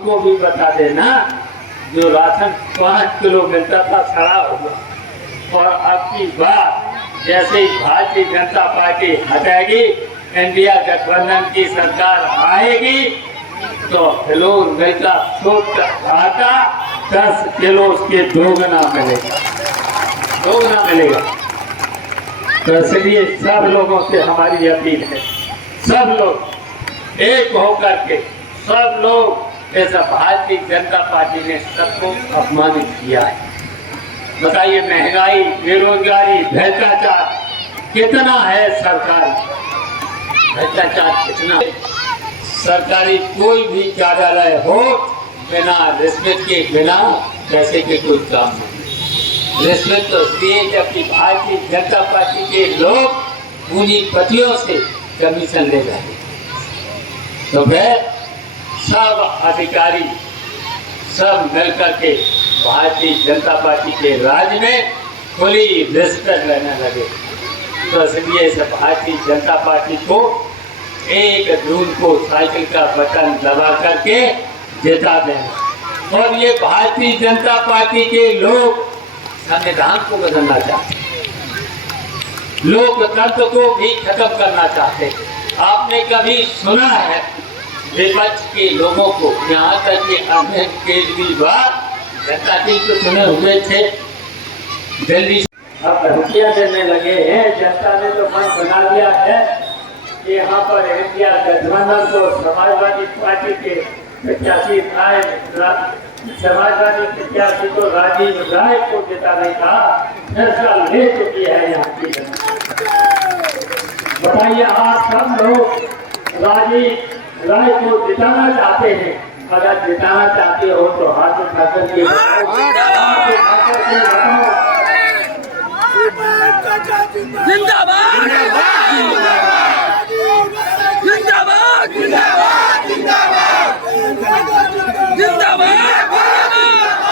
उनको भी बता देना, जो राशन 5 किलो मिलता था सड़ा होगा। और अब की बात जैसे ही भारतीय जनता पार्टी हटेगी, इंडिया गठबंधन की सरकार आएगी, तो किलो मिलता शुद्ध आटा 10 किलो उसके दोगुना मिलेगा, दोगुना मिलेगा। तो इसलिए सब लोगों से हमारी अपील है, सब लोग एक होकर के, सब लोग, ऐसा भारतीय जनता पार्टी ने सबको अपमानित किया है। बताइए, महंगाई, बेरोजगारी, भ्रष्टाचार कितना है, सरकारी भ्रष्टाचार कितना है। सरकारी कोई भी कार्यालय हो, बिना रिश्वत के, बिना पैसे के कोई काम नहीं। रिश्वत तो दिए जबकि भारतीय जनता पार्टी के लोग पूंजीपतियों से कमीशन ले रहे हैं। तो वह सब अधिकारी सब मिलकर के भारतीय जनता पार्टी के राज में खुली रिश्वत लेने लगे। तो इसलिए इस भारतीय जनता पार्टी को 1 जून को साइकिल का बटन दबा करके जिता दें। और ये भारतीय जनता पार्टी के लोग संविधान को बदलना चाहते, लोकतंत्र को भी खत्म करना चाहते। आपने कभी सुना है विपक्ष के लोगों को, यहाँ तक कि अरविंद केजरीवाल जनता दल को सुने हुए थे दिल्ली, अब धमकियां देने लगे हैं। जनता ने तो मन बना लिया है कि यहाँ पर इंडिया गठबंधन को समाजवादी पार्टी के प्रत्याशी समाजवादी प्रत्याशी को राजीव राय को जिताने का फैसला ले चुकी है यहाँ की जनता। बताइए, आप सब लोग राजीव राय को जिताना चाहते हैं? अगर जिताना चाहते हो तो हाथ उठाकर के जिंदाबाद जिंदाबाद जिंदाबाद।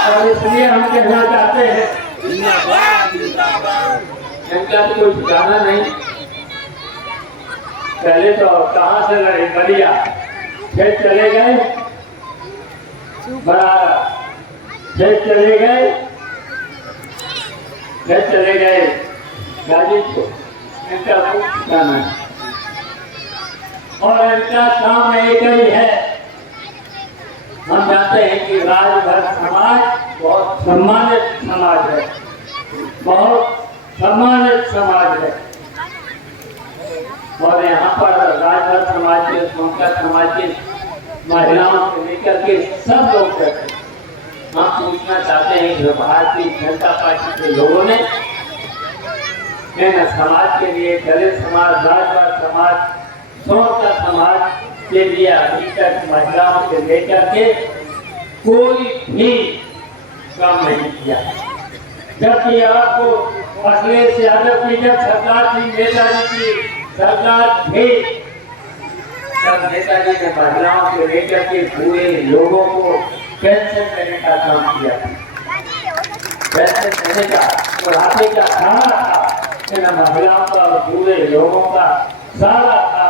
और इसलिए हम कहना चाहते हैं, इनका तो कोई ठिकाना नहीं। पहले तो कहाँ से लड़े, बलिया, फिर चले गए बरारा, फिर चले गए गाजीपुर। इनका कोई ठिकाना है और इनका काम एक ही है। हम जानते हैं कि राजभर समाज बहुत सम्मानित समाज है, बहुत सम्मानित समाज है। और यहाँ पर राजभर समाज के, सोनकर समाज के महिलाओं से लेकर के सब लोग रहते हैं। हम पूछना चाहते हैं कि भारतीय जनता पार्टी के लोगों ने समाज के लिए, दलित समाज, राजभर समाज, सोनकर समाज के लिए अभी तक महिलाओं से लेकर के कोई भी काम नहीं किया। जबकि आपको अखिलेश यादव की जब सरकार थी, नेताजी की सरकार थी, तब नेताजी ने महिलाओं से लेकर के पूरे लोगों को पेंशन देने का काम किया। पेंशन देने का, बुढ़ापे का सारा था, महिलाओं का और पूरे लोगों का सारा था,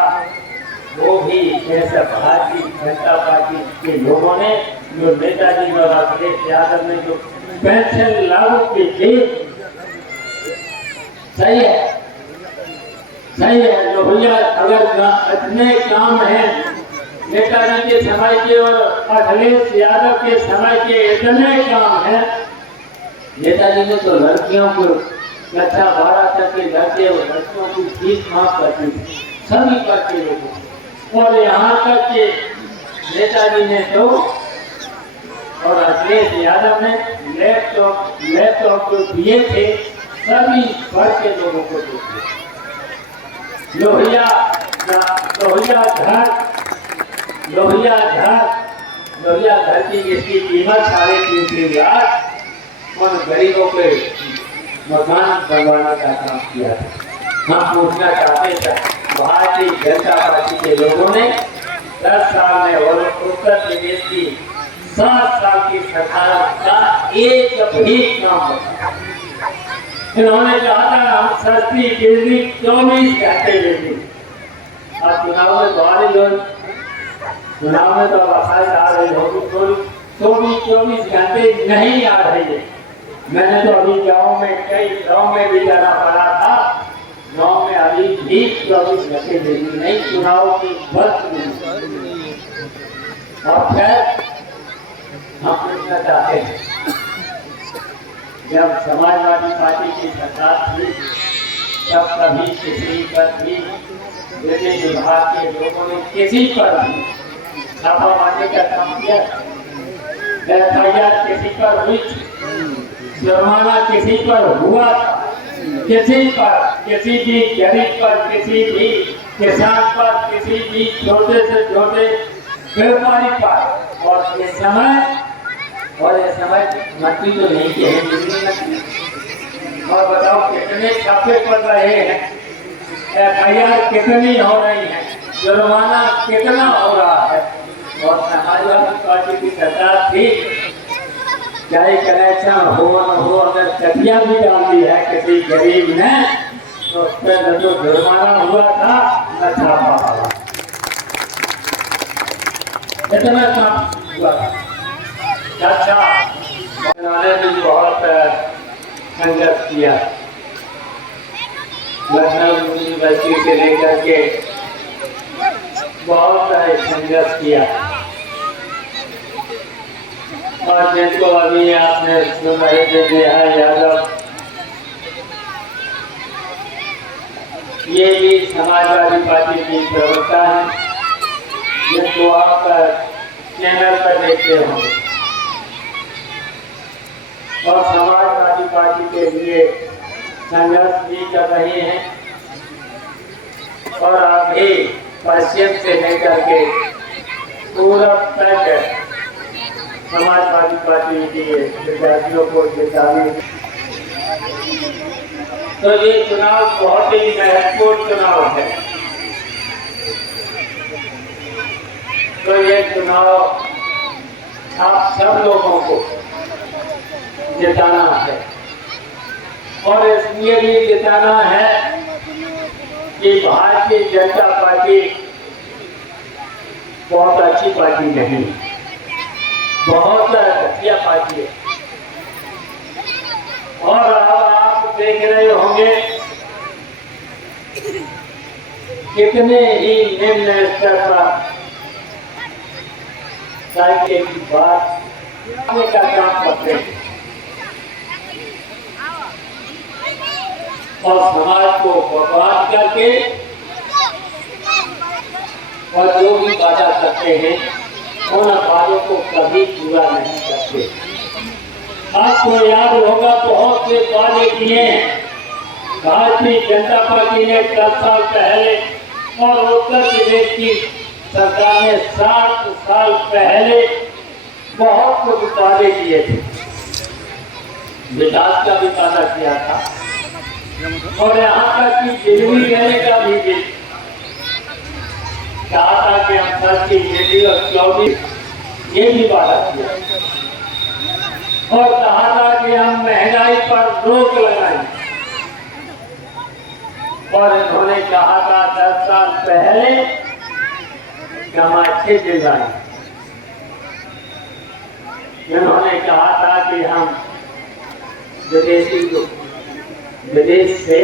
वो भी ऐसा भारतीय जनता पार्टी के लोगों ने, जो नेताजी और अखिलेश यादव ने जो पेंशन लागू की थी, सही है, सही है। जो भैया अगर इतने काम है नेताजी के समय के और अखिलेश यादव के समय के, इतने काम है। नेताजी ने तो लड़कियों को कक्षा 12 तक के लड़के और लड़कियों की फीस माफ करती थी, सभी करके लोगों। और यहाँ तक के नेताजी ने तो और अखिलेश यादव ने लैपटॉप जो दिए थे, सभी वर्ग के लोगों को दिए। लोहिया घर की जिसकी कीमत 3.5 लाख, उन गरीबों के मकान बनवाने का काम किया था। हम पूछना चाहते थे, भारतीय जनता पार्टी के लोगों ने 10 साल में और उत्तर प्रदेश की 7 साल की सरकार का एक भी काम बताया। इन्होंने कहा था हम सस्ती बिजली 24 घंटे देंगे। अब चुनाव में बाहरी लोग चुनाव में तो आवाज आ रही होगी, थोड़ी 24 घंटे नहीं आ रही है। मैंने तो अभी गांव में, कई गांव में भी जाना पड़ा था, गांव में अभी भी 24 घंटे नहीं, चुनाव की वक्त नहीं। और फिर हम पूछना चाहते हैं, जब समाजवादी पार्टी की सरकार थी तब कभी किसी पर भी विभिन्न विभाग के लोगों ने किसी पर भी छापा मारने का काम किया, FIR किसी पर हुई, जुर्माना किसी पर हुआ था, किसी पर, किसी भी गरीब पर, किसी भी किसान पर, किसी भी छोटे से छोटे व्यापारी पर। और इस समय मट्टी तो नहीं है, और बताओ कितने छापे पड़ रहे हैं, FIR कितनी हो रही है, जुर्माना कितना हो रहा है। और समाजवादी पार्टी की सरकार थी, चाहे कनेक्शन हो न हो, अगर चटिया भी डाल दी है किसी गरीब ने तो उस पर न तो जुर्माना हुआ था न छापा हुआ, इतना काम हुआ था। अच्छा, उन्होंने भी बहुत संघर्ष किया, लखनऊ यूनिवर्सिटी से लेकर के बहुत सारे संघर्ष किया। और जिनको अभी आपने सुन रहे थे नेहा यादव, ये भी समाजवादी पार्टी की प्रवक्ता है, जिनको आप चैनल पर देखते होंगे, और समाजवादी पार्टी के लिए संघर्ष भी कर रहे हैं। और अभी पश्चिम से लेकर के पूरब तक समाजवादी पार्टी के विद्यार्थियों को चेतावनी। तो ये चुनाव बहुत ही महत्वपूर्ण चुनाव है। तो ये चुनाव आप सब लोगों को जिताना है, और इसलिए भी जिताना है कि भारतीय जनता पार्टी बहुत अच्छी पार्टी नहीं, बहुत घटिया पार्टी है। और अब आप देख रहे होंगे कितने ही निम्न स्तर पर साहित्य की बात का काम करते हैं, और समाज को बर्बाद करके और जो भी वादा करते हैं उन वादों को कभी पूरा नहीं करते। आपको याद होगा बहुत से वादे किए हैं भारतीय जनता पार्टी ने 10 साल पहले, और उत्तर प्रदेश की सरकार ने 7 साल पहले बहुत कुछ वादे किए थे। विकास का भी वादा किया था, और यहाँ तक कि बिजली देने का भी कहा था कि हम सर की बेटी और 24 ये भी वादा किया, और कहा था कि हम महंगाई पर रोक लगाएंगे। और इन्होंने कहा था 10 साल पहले कि हम अच्छे डिजाइन, इन्होंने कहा था कि हम विदेश से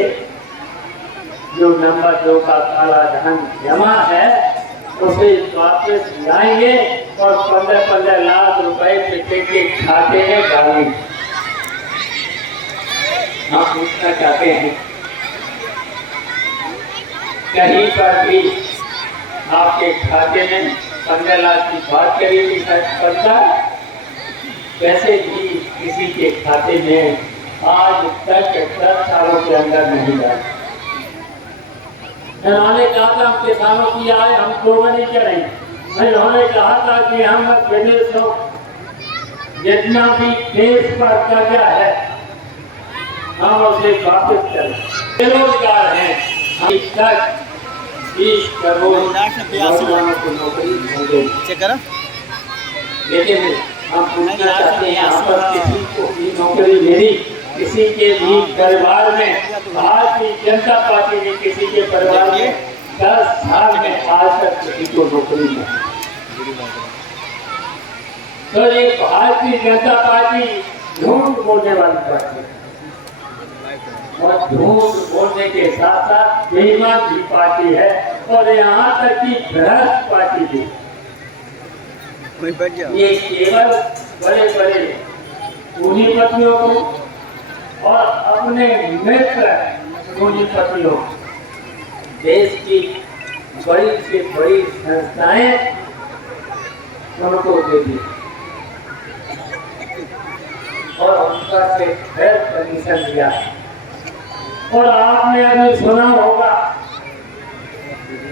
जो नंबर 2 का काला धन जमा है उसे वापस लाएंगे, और 15-15 लाख रुपए पिछले के खाते में डालेंगे। हम पूछना चाहते हैं, कहीं पर भी आपके खाते में 15 लाख की बात करी थी सरकार, वैसे भी किसी के खाते में आज तक 10 सालों के अंदर नहीं डाला। इन्होंने कहा था हम किसानों की आय हम दोगुनी करेंगे। इन्होंने कहा था कि हम विदेशों जितना भी देश पर कर्जा है हम उसे वापस करें। बेरोजगार हैं, अभी तक 20 करोड़ नौजवानों को नौकरी मिल गई, लेकिन हम पूछना चाहते हैं यहाँ पर किसी को भी नौकरी मिली? किसी के भी परिवार में, भारतीय जनता पार्टी ने किसी के परिवार में 10 साल में आज तक किसी को नौकरी नहीं। तो ये भारतीय जनता पार्टी झूठ बोलने वाली पार्टी है और झूठ बोलने के साथ साथ बेईमान भी पार्टी है और यहाँ तक कि भ्रष्ट पार्टी भी। ये केवल बड़े बड़े पूंजीपतियों को और अपने मित्र पूंजीपतियों देश की बड़ी से बड़ी संस्थाएं उनको दे दी और उनका से फिर परमिशन दिया। और आपने अभी सुना होगा,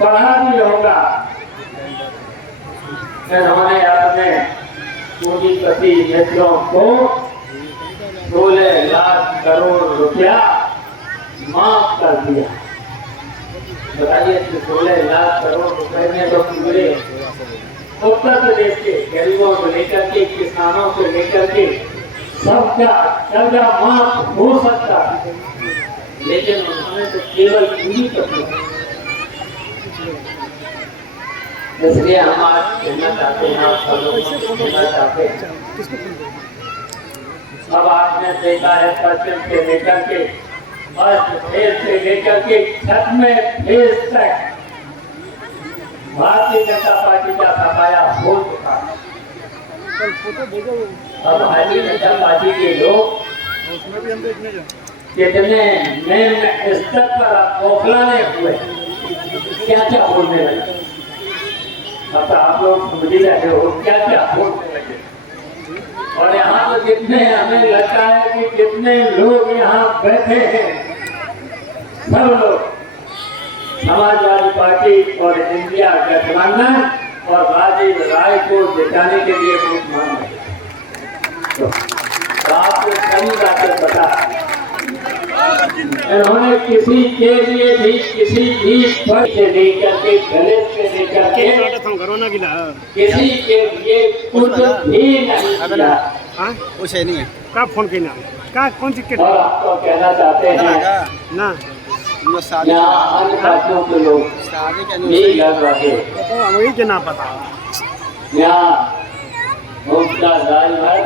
पढ़ा भी होगा, इन्होंने अपने पूंजीपति मित्रों को 16 लाख करोड़ रुपया माफ कर दिया। बताइए, 16 लाख करोड़ रुपए में तो पूरे उत्तर प्रदेश के गरीबों से लेकर के किसानों से लेकर के सबका कर्जा माफ हो सकता है, लेकिन उन्होंने तो केवल पूंजीपति। इसलिए हम आज कहना चाहते हैं, आप सब लोगों को कहना चाहते हैं, अब आपने देखा है पश्चिम से लेकर के अस्त फेस से लेकर के छठ में फेस तक भारतीय जनता पार्टी का सफाया हो चुका है। अब भारतीय जनता पार्टी के लोग कितने नए स्तर पर बौखलाने हुए, क्या क्या बोलने लगे। अब आप लोग समझ रहे हो क्या क्या बोलने लगे। और यहाँ तो जितने हमें लगता है कि जितने लोग यहाँ बैठे हैं, सब लोग समाजवादी पार्टी और इंडिया गठबंधन और राजीव राय को जिताने के लिए वोट मांग रहे हैं। तो आपको सही बातें पता, इन्होंने किसी के लिए भी किसी भी पद से लेकर के दलित से लेकर के किसी के लिए कुछ भी नहीं किया। कुछ नहीं है का फोन के नाम का कौन सी और आपको कहना चाहते हैं ना यहाँ अन्य पार्टियों के लोग यही लड़ रहे वही के नाम पता यहाँ मुफ्ता ड्राइवर